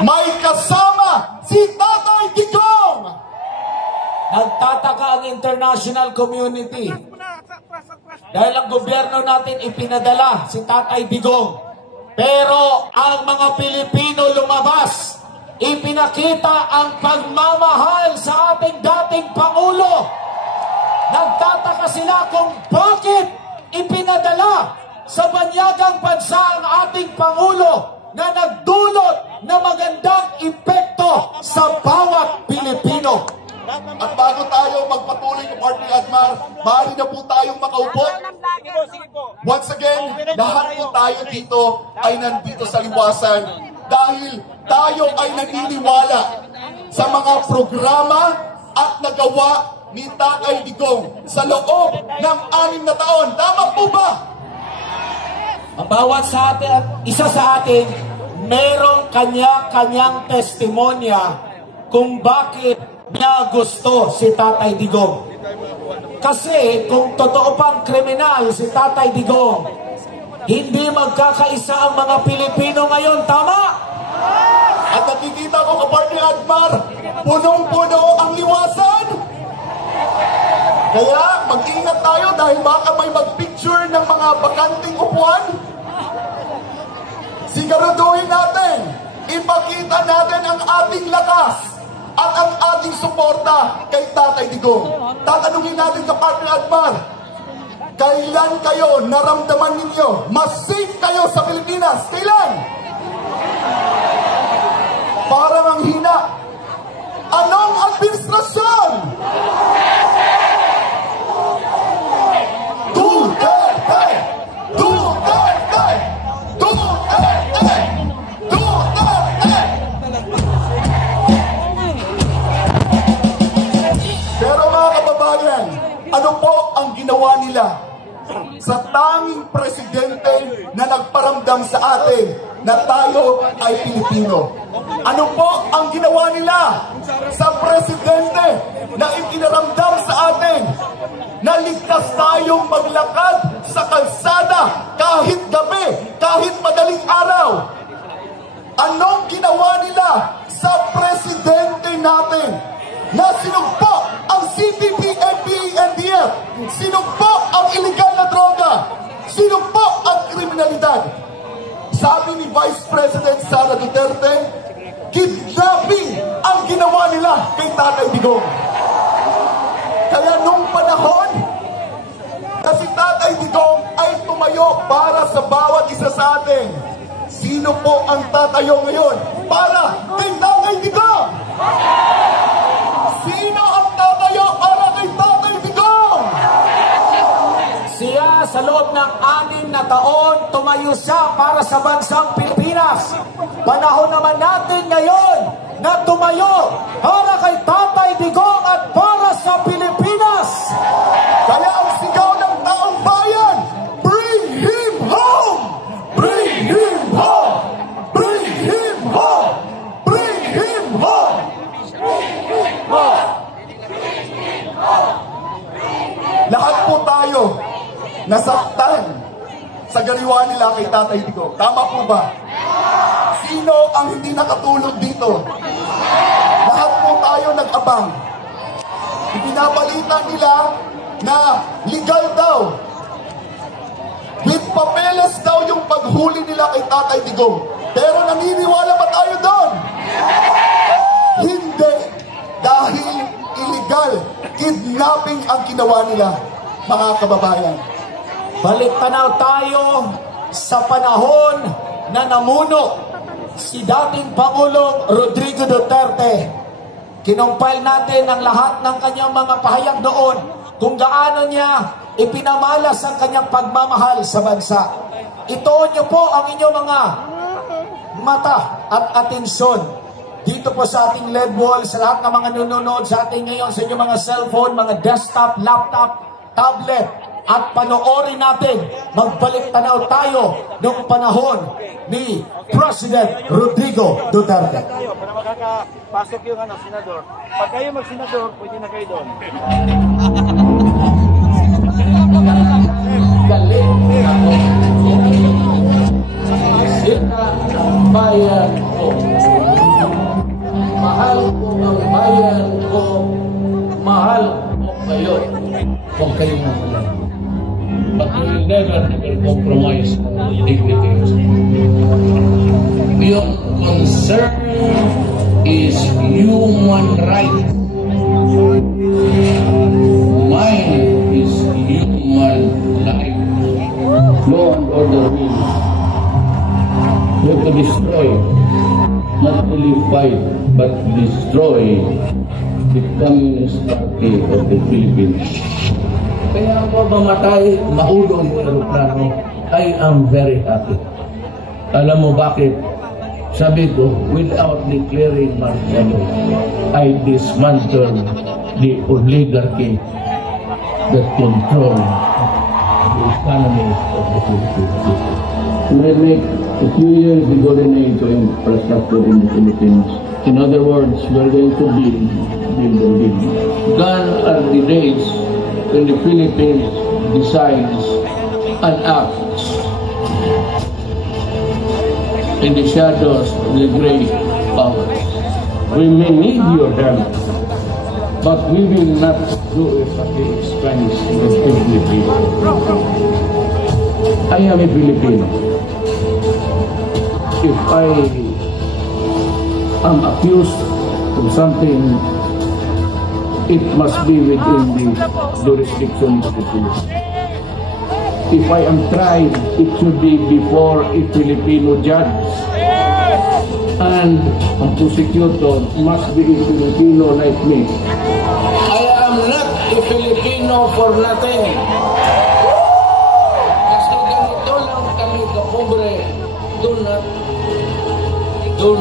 may kasama si Tatay Digong. Nagtataka ang international community dahil ang gobyerno natin ipinadala si Tatay Digong. Pero ang mga Pilipino lumabas, ipinakita ang pagmamahal sa ating dating Pangulo. Nagtataka sila kung bakit ipinadala sa banyagang bansa ang ating Pangulo na nagdulot na magandang epekto sa bawat Pilipino. At bago tayo magpatuloy ng Partner Admar, maaari na po tayong makaupo. Once again, lahat po tayo dito ay nandito sa liwasan dahil tayo ay naniniwala sa mga programa at nagawa ni Tatay Digong sa loob ng 6 na taon. Tama po ba? Ang bawat sa atin, isa sa atin, merong kanya-kanyang testimonya kung bakit niya gusto si Tatay Digong. Kasi kung totoo pang kriminal si Tatay Digong, hindi magkakaisa ang mga Pilipino ngayon, tama? At nakikita ko, Kapartner Admar, punong-puno ang liwasan. Kaya mag-ingat tayo dahil baka may mag-picture ng mga bakanting upuan. Siguraduhin natin, ipakita natin ang ating lakas at ang ating suporta kay Tatay Digong. Tatanungin natin, Kapartner Admar, kailan kayo naramdaman ninyo mas safe kayo sa Pilipinas? Kailan? Parang ang hina. Anong administrasyon? Duterte! Duterte! Duterte! Duterte! Pero mga kababayan, ano po ang ginawa nila sa tanging presidente na nagparamdam sa atin na tayo ay Pilipino? Ano po ang ginawa nila sa presidente na ipinaramdam sa atin na ligtas tayong maglakad sa kalsada kahit gabi, kahit madaling araw? Anong ginawa nila sa presidente natin na sinugpo ang CPP, NPA, NDF, sinugpo ang iligal na droga, sinugpo ang kriminalidad? Sabi ni Vice President Sara Duterte, kidnapping ang ginawa nila kay Tatay Digong. Kaya nung panahon na si Tatay Digong ay tumayo para sa bawat isa sa atin, sino po ang tatayo ngayon para kay Tatay Digong? Sino ang tatayo para kay Tatay Digong? Siya sa loob ng 6 na taon, tumayo siya para sa bansang Pilipinas. Panahon naman natin ngayon na tumayo para kay Tatay Digong at para sa Pilipinas. Kaya ang sigaw ng taong bayan, bring him home! Bring him home! Bring him home! Bring him home! Lahat po tayo nasaktan sa gariwa nila kay Tatay Digong. Tama po ba? Sino ang hindi nakatulog dito? Lahat po tayo nag-abang. Ibinabalita nila na legal daw. With papeles daw yung paghuli nila kay Tatay Digong. Pero naniniwala ba tayo doon? Hindi. Dahil illegal kidnapping ang ginawa nila, mga kababayan. Balik tanaw tayo sa panahon na namuno si dating Pangulong Rodrigo Duterte. Kinumpile natin ang lahat ng kanyang mga pahayag doon kung gaano niya ipinamalas ang kanyang pagmamahal sa bansa. Ituon niyo po ang inyong mga mata at atensyon dito po sa ating LED wall, sa lahat ng mga nanonood sa ating ngayon sa inyong mga cellphone, mga desktop, laptop, tablet, at panoorin natin, magbalik tanaw tayo noong panahon ni President Rodrigo Duterte. Para makakapasok yung senador. Pag kayo mag-senador, pwede na kayo doon. Galing ako. Sina bayan ko. huwag kayong mamalay. But we will never compromise on dignity. Your concern is human right. Mine is human life. Law and order means you have to destroy, not only fight, but destroy the Communist Party of the Philippines. Kaya ako mamatay, maulong yung aeroplano, I am very happy. Alam mo bakit? Sabi ko, without declaring martial law, I dismantle the oligarchy that control the economy of the Philippines. We make a few years the golden age of infrastructure in the Philippines. In other words, we're going to build. Gone are the days when the Philippines decides and acts in the shadows of the great powers. We may need your help, but we will not do it at the expense of the Filipino. I am a Filipino. If I am accused of something, it must be within the jurisdiction of the police. If I am tried, it should be before a Filipino judge. And a prosecutor must be a Filipino like me. I am not a Filipino for nothing. Kasi ganito lang kami kapobre. Do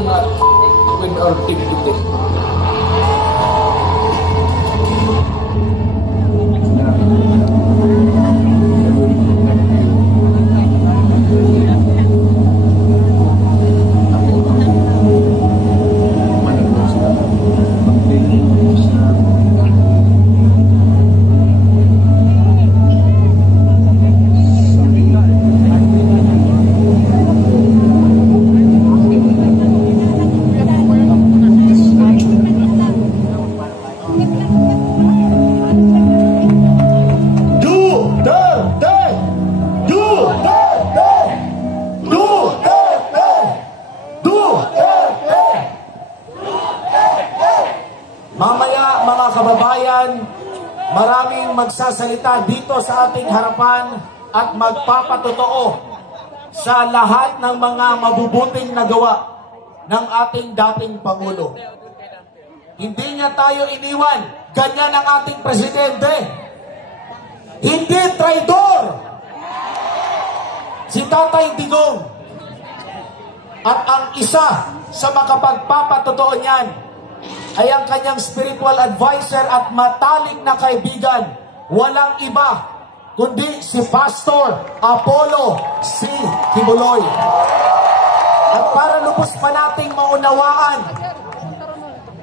not with our dignity. Mamaya mga kababayan, maraming magsasalita dito sa ating harapan at magpapatotoo sa lahat ng mga mabubuting nagawa ng ating dating Pangulo. Hindi niya tayo iniwan. Ganyan ang ating presidente. Hindi traidor si Tatay Digong. At ang isa sa makapagpapatotoo niyan ay ang kanyang spiritual advisor at matalik na kaibigan, walang iba kundi si Pastor Apollo C. Kibuloy. At para lubos pa nating maunawaan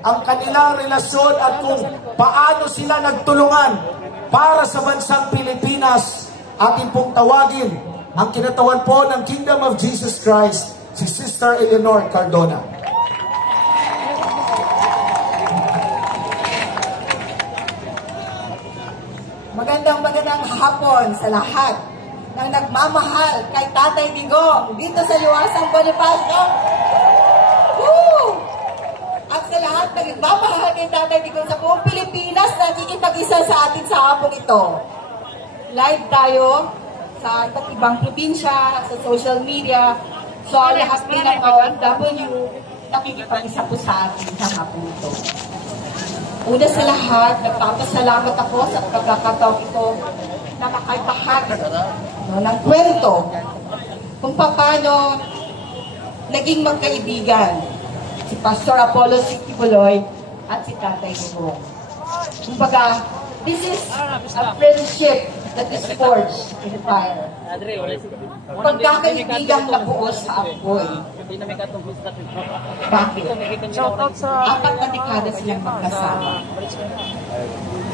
ang kanilang relasyon at kung paano sila nagtulungan para sa bansang Pilipinas, atin pong tawagin ang kinatawan po ng Kingdom of Jesus Christ, si Sister Eleanor Cardona. Magandang hapon sa lahat ng nagmamahal kay Tatay Digong dito sa Luwasang Bonifacio. Woo! At sa lahat ng nagmamahal kay Tatay Digong sa buong Pilipinas na nakikipag-isa sa atin sa hapon ito. Live tayo sa iba't ibang probinsya, sa social media, so lahat din ng OFW nakikipag-isa po sa atin sa hapon ito. Una sa lahat, nagpapasalamat ako sa pagkakataong ito na makaibahagi ng kwento kung paano naging magkaibigan si Pastor Apollo C. Kibuloy at si Tatay Digong. Kumbaga, this is a friendship that is forged in the fire. Pagkakaibigan na buo sa apoy. Bakit? Apat na dekada silang magkasama.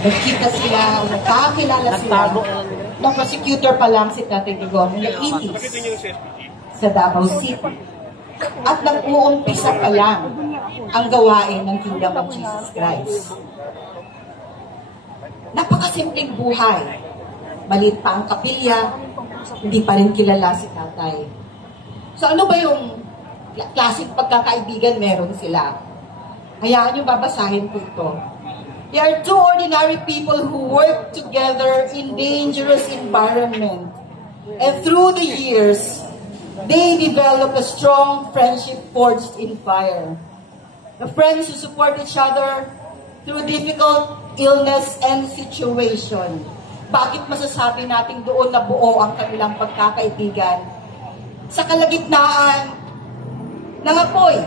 Nagkita sila, nagkakilala sila. Nung prosecutor pa lang si Tatay Digong, nag-itis sa Davao City. At nag-uumpisa pa lang ang gawain ng Kingdom of Jesus Christ. Napakasimpleng buhay. Maliit pa ang kapilya, hindi pa rin kilala si tatay. So ano ba yung klaseng pagkakaibigan meron sila? Hayaan nyo babasahin ko ito. They are two ordinary people who work together in dangerous environment. And through the years, they develop a strong friendship forged in fire. The friends who support each other through difficult illness and situation. Bakit masasabi natin doon na buo ang kanilang pagkakaibigan? Sa kalagitnaan ng apoy,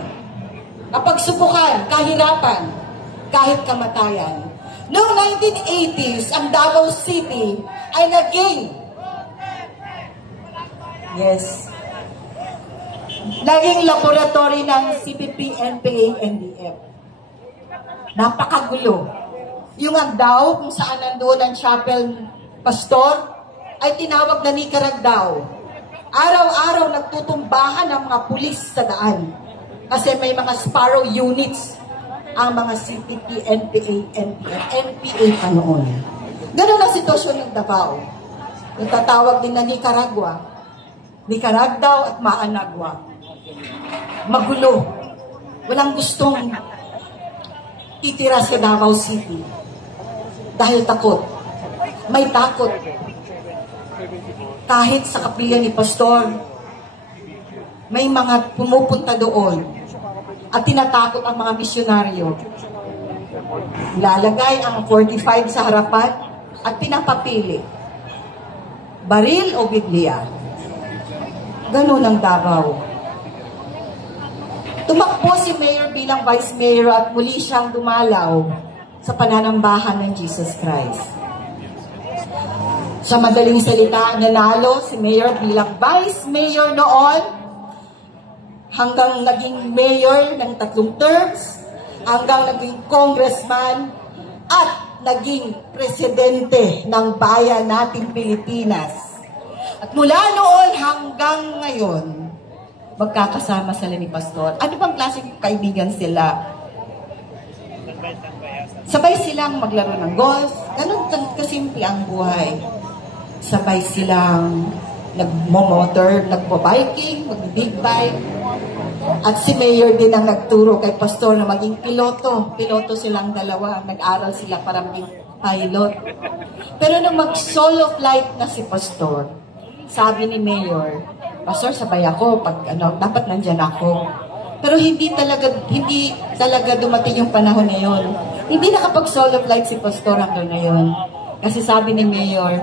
kapagsubukan, kahirapan, kahit kamatayan. Noong 1980s, ang Davao City ay naging laboratory ng CPP, NPA, NDF. Napakagulo. Yung Agdao, kung saan nandoon ang chapel pastor, ay tinawag na Nicaragdao. Araw-araw nagtutumbahan ang mga pulis sa daan. Kasi may mga Sparrow units ang mga CPP, NPA, NPF, NPA pa noon. Ganun ang sitwasyon ng Davao. Yung tatawag din na Nicaragua, Nicaragdao at Maanagua. Magulo. Walang gustong titira sa Davao City. Dahil takot. May takot. Kahit sa kapilya ni Pastor, may mga pumupunta doon at tinatakot ang mga misyonaryo. Lalagay ang 45 sa harapan at pinapapili. Baril o Biblia. Ganun ang Davao. Tumakbo si Mayor bilang Vice Mayor at muli siyang dumalaw sa pananambahan ng Jesus Christ. Sa madaling salita, nanalo si Mayor bilang Vice Mayor noon hanggang naging Mayor ng 3 terms, hanggang naging Congressman at naging Presidente ng bayan nating Pilipinas. At mula noon hanggang ngayon, magkakasama sila ni Pastor. Ano bang klaseng kaibigan sila? Sabay silang maglaro ng golf. Ganun kasimple ang buhay. Sabay silang nagmo-motor, nagpo-biking, mag-big bike. At si Mayor din ang nagturo kay Pastor na maging piloto. Piloto silang dalawa. Nag-aral sila para maging pilot. Pero nung mag-solo flight na si Pastor, sabi ni Mayor, Pastor, sabay ako, dapat nandyan ako. Pero hindi talaga dumating yung panahon na yun. Hindi nakapag-solo flight si Pastor hanggang ngayon. Kasi sabi ni Mayor,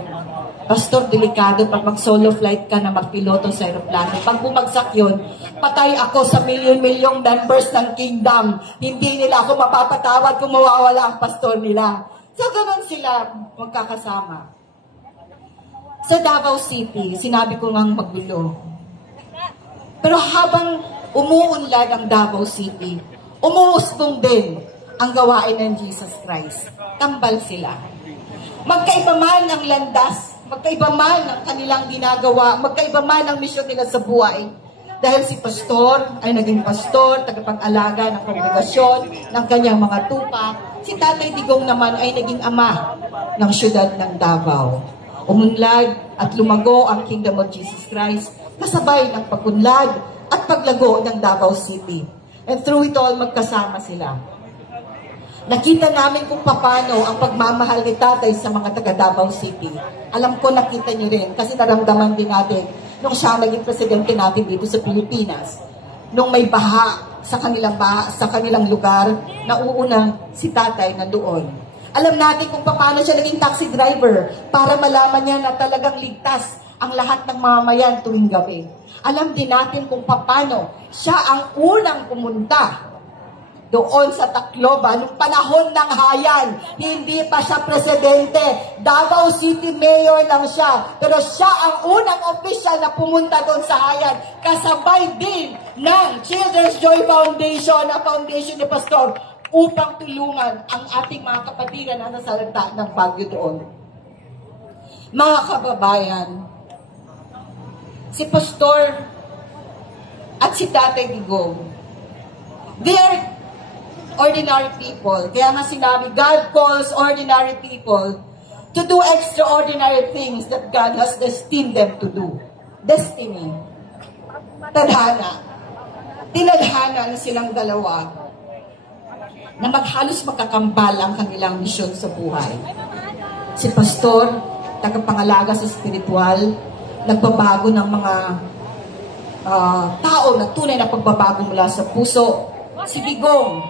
Pastor, delikado pag mag-solo flight ka na magpiloto sa aeroplano. Pag bumagsak yun, patay ako sa milyon-milyong members ng kingdom. Hindi nila ako mapapatawad kung mawawala ang pastor nila. So, ganun sila magkakasama. Sa Davao City, sinabi ko ngang magulo. Pero habang umuunlad ang Davao City, umuusbong din ang gawain ng Jesus Christ. Tambal sila. Magkaiba man ang landas, magkaiba man ang kanilang ginagawa, magkaiba man ang misyon nila sa buhay. Dahil si Pastor ay naging pastor, tagapag-alaga ng kongregasyon, ng kanyang mga tupa. Si Tatay Digong naman ay naging ama ng syudad ng Davao. Umunlad at lumago ang Kingdom of Jesus Christ, kasabay ng pag-unlad at paglago ng Davao City. And through it all, magkasama sila. Nakita namin kung paano ang pagmamahal ni Tatay sa mga taga Davao City. Alam ko nakita niyo rin kasi naramdaman din natin nung siya naging presidente natin dito sa Pilipinas. Nung may baha sa kanilang lugar, nauuna si Tatay na doon. Alam natin kung paano siya naging taxi driver para malaman niya na talagang ligtas ang lahat ng mamamayan tuwing gabi. Alam din natin kung paano siya ang unang pumunta doon sa Tacloban nung panahon ng hayan. Hindi pa siya presidente. Davao City Mayor lang siya. Pero siya ang unang official na pumunta doon sa hayan. Kasabay din ng Children's Joy Foundation, na foundation ni Pastor, upang tulungan ang ating mga kapatiran na nasa salta ng Baguio doon. Mga kababayan, si Pastor at si Tatay Digong, they are ordinary people. Kaya nga sinabi, God calls ordinary people to do extraordinary things that God has destined them to do. Destiny. Tadhana. Tinadhana na silang dalawa na maghalos magkakambal ang kanilang misyon sa buhay. Si Pastor, tagapangalaga sa spiritual, nagbabago ng mga tao na tunay na pagbabago mula sa puso. Si Digong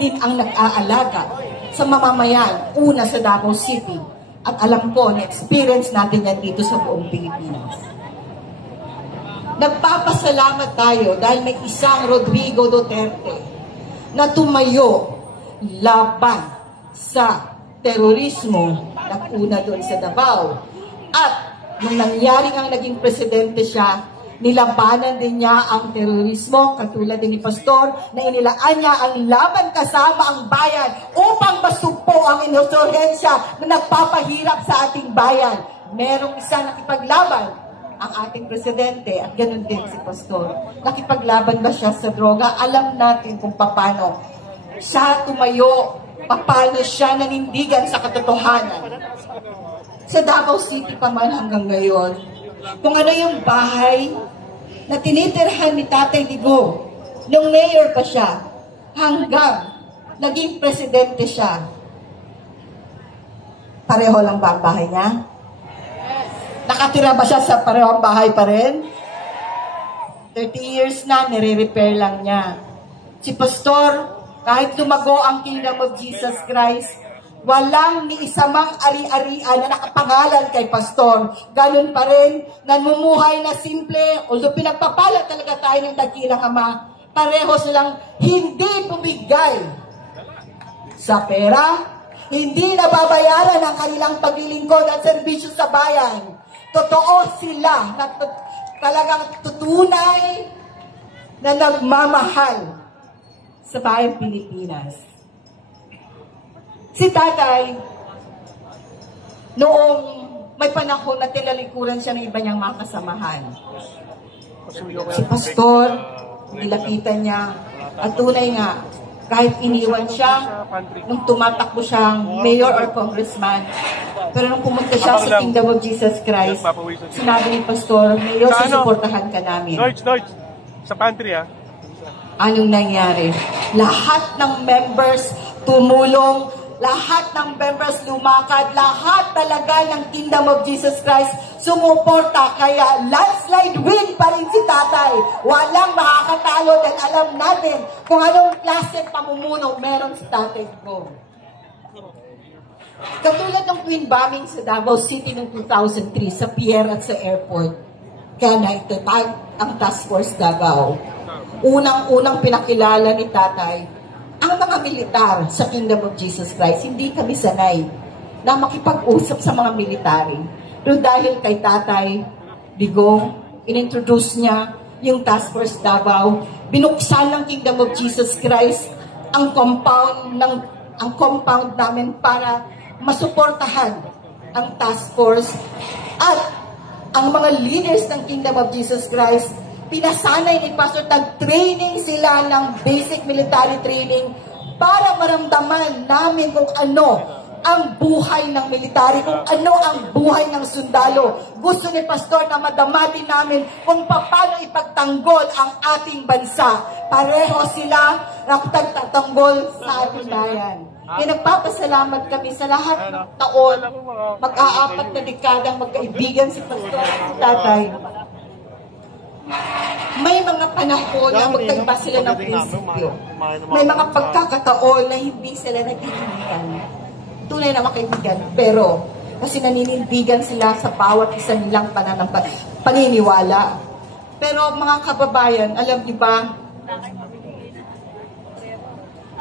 din ang nag-aalaga sa mamamayan, una sa Davao City. At alam ko, na-experience natin yan dito sa buong Pilipinas. Nagpapasalamat tayo dahil may isang Rodrigo Duterte na tumayo laban sa terorismo, nag-una doon sa Davao. At nung nangyari ang naging presidente siya, nilabanan din niya ang terorismo, katulad din ni Pastor, na inilaan niya ang laban kasama ang bayan upang masugpo ang insurhensya na nagpapahirap sa ating bayan. Merong isa nakipaglaban, ang ating presidente, at ganun din si Pastor. Nakipaglaban ba siya sa droga? Alam natin kung paano siya tumayo, paano siya nanindigan sa katotohanan. Sa Davao City pa man hanggang ngayon, kung ano yung bahay na tinitirhan ni Tatay Digong nung mayor pa siya hanggang naging presidente siya. Pareho lang ba ang bahay niya? Nakatira ba siya sa parehong bahay pa rin? 30 years na, nire-repair lang niya. Si Pastor, kahit lumago ang Kingdom of Jesus Christ, walang ni isa mang ari-arian na nakapangalan kay Pastor. Ganun pa rin, namumuhay na simple, although pinagpapala talaga tayo ng dakilang Ama, pareho silang hindi bumigay sa pera, hindi nababayaran ang kanilang paglilingkod at serbisyo sa bayan. Totoo sila na talagang tutunay na nagmamahal sa bayang Pilipinas. Si Tatay, noong may panahon na tinalikuran siya ng iba niyang mga kasamahan. Si Pastor, nilapitan niya, at tunay nga, kahit iniwan siya, nung tumatakbo siyang mayor or congressman, pero nung pumunta siya sa Kingdom of Jesus Christ, sinabi ni Pastor, Mayor, susuportahan ka namin. Sa pantry, ha? Anong nangyari? Lahat ng members tumulong, lahat ng members lumakad, lahat talaga ng Kingdom of Jesus Christ sumuporta. Kaya landslide win pa rin si Tatay. Walang makakatalo dahil alam natin kung anong klase pamumuno meron si Tatay ko. Katulad ng twin bombing sa Davao City noong 2003 sa pier at sa airport. Kaya naitatag ang Task Force Davao. Unang-unang pinakilala ni Tatay ang mga militar sa Kingdom of Jesus Christ. Hindi kami sanay na makipag-usap sa mga military. Pero dahil kay Tatay Digong, inintroduce niya yung Task Force Davao, binuksan ng Kingdom of Jesus Christ ang compound namin para masuportahan ang task force at ang mga leaders ng Kingdom of Jesus Christ. Pinasanay ni Pastor, nag-training sila ng basic military training para maramdaman namin kung ano ang buhay ng military, kung ano ang buhay ng sundalo. Gusto ni Pastor na madama din namin kung paano ipagtanggol ang ating bansa. Pareho sila nakapagtatanggol sa ating bayan. Kaya nagpapasalamat kami sa lahat ng taon, mag-aapat na dekadang magkaibigan si Pastor at si Tatay. May mga panahon na magkaiba sila ng prinsipyo. May mga pagkakataon na hindi sila nagkaibigan. Tunay na makaibigan, pero kasi naninindigan sila sa bawat isa nilang paniniwala. Pero mga kababayan, alam niyo ba,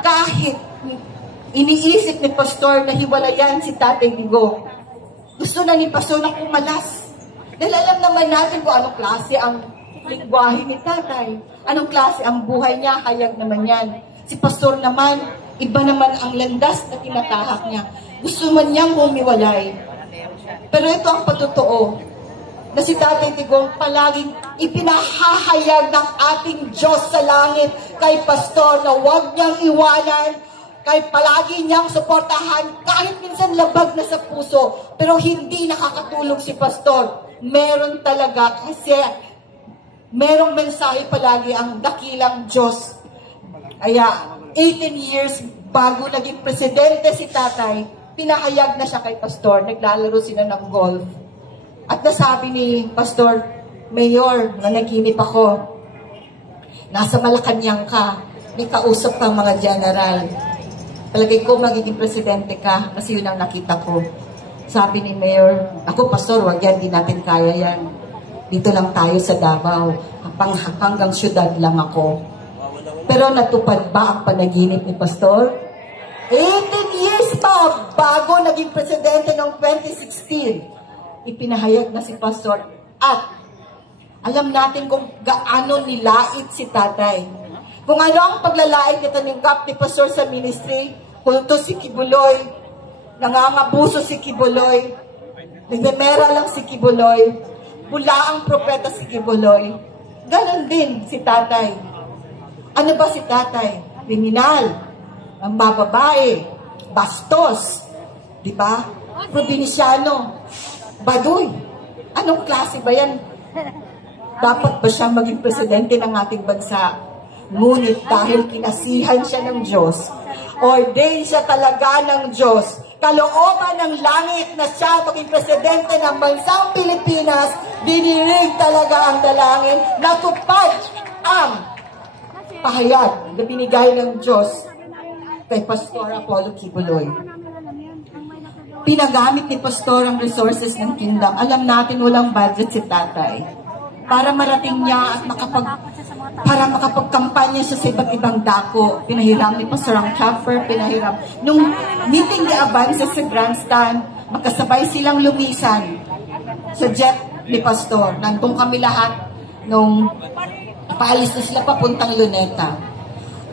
kahit iniisip ni Pastor na hiwalayan si Tatay Digong, gusto na ni Pastor na kumalas. Dahil alam naman natin kung anong klase ang lingwahe ni Tatay. Anong klase ang buhay niya, hayag naman yan. Si Pastor naman, iba naman ang landas na tinatahak niya. Gusto man niyang humiwalay. Pero ito ang patotoo, na si Tatay Digong palaging ipinahahayag ng ating Diyos sa langit kay Pastor na huwag niyang iwanan, kay palagi niyang suportahan kahit minsan labag na sa puso, pero hindi nakakatulog si Pastor. Meron talaga kasi merong mensahe palagi ang dakilang Diyos. Kaya 18 years bago naging presidente si tatay, pinahayag na siya kay Pastor, naglalaro sila ng golf. At nasabi ni Pastor, Mayor, nanaginip ako, nasa Malacanang ka, may kausap kang mga general. Palagay ko magiging presidente ka kasi yun ang nakita ko. Sabi ni Mayor, ako Pastor, wag yan, di natin kaya yan. Dito lang tayo sa Davao, hanggang syudad lang ako. Pero natupad ba ang panaginip ni Pastor? 18 years pa bago naging presidente noong 2016. Ipinahayag na si Pastor at alam natin kung gaano nilait si tatay. Kung ano ang paglalait nito ng gap ni Pastor sa ministry, kulto si Kibuloy, nangangabuso si Kibuloy, nagmemera lang si Kibuloy, bula ang propeta si Kibuloy. Ganon din si tatay. Ano ba si tatay? Kriminal, ang bababae, bastos, di ba? Probinsyano, baduy. Anong klase ba yan? Dapat ba siyang maging presidente ng ating bansa? Ngunit dahil kinasihan siya ng Diyos, ordained siya talaga ng Diyos, kalooban ng langit na siya maging presidente ng bansang Pilipinas, dinirig talaga ang dalangin, natupad ang pahayag na binigay ng Diyos kay Pastor Apollo Kibuloy. Pinagamit ni Pastor ang resources ng kingdom. Alam natin walang budget si tatay. Para marating niya at para makapagkampanya siya sa iba't ibang dako. Pinahiram ni Pastor ang chopper, pinahiram. Nung meeting ni Abanza sa grandstand, magkasabay silang lumisan sa jet ni Pastor. Nandun kami lahat nung paalis na sila papuntang Luneta.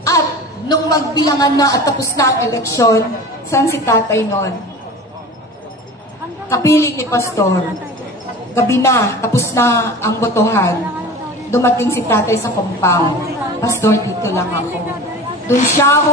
At nung magbilangan na at tapos na ang eleksyon, saan si tatay noon? Kapiling ni Pastor. Gabi na, tapos na ang botohan. Dumating si tatay sa compound. Pastor, dito lang ako. Doon siya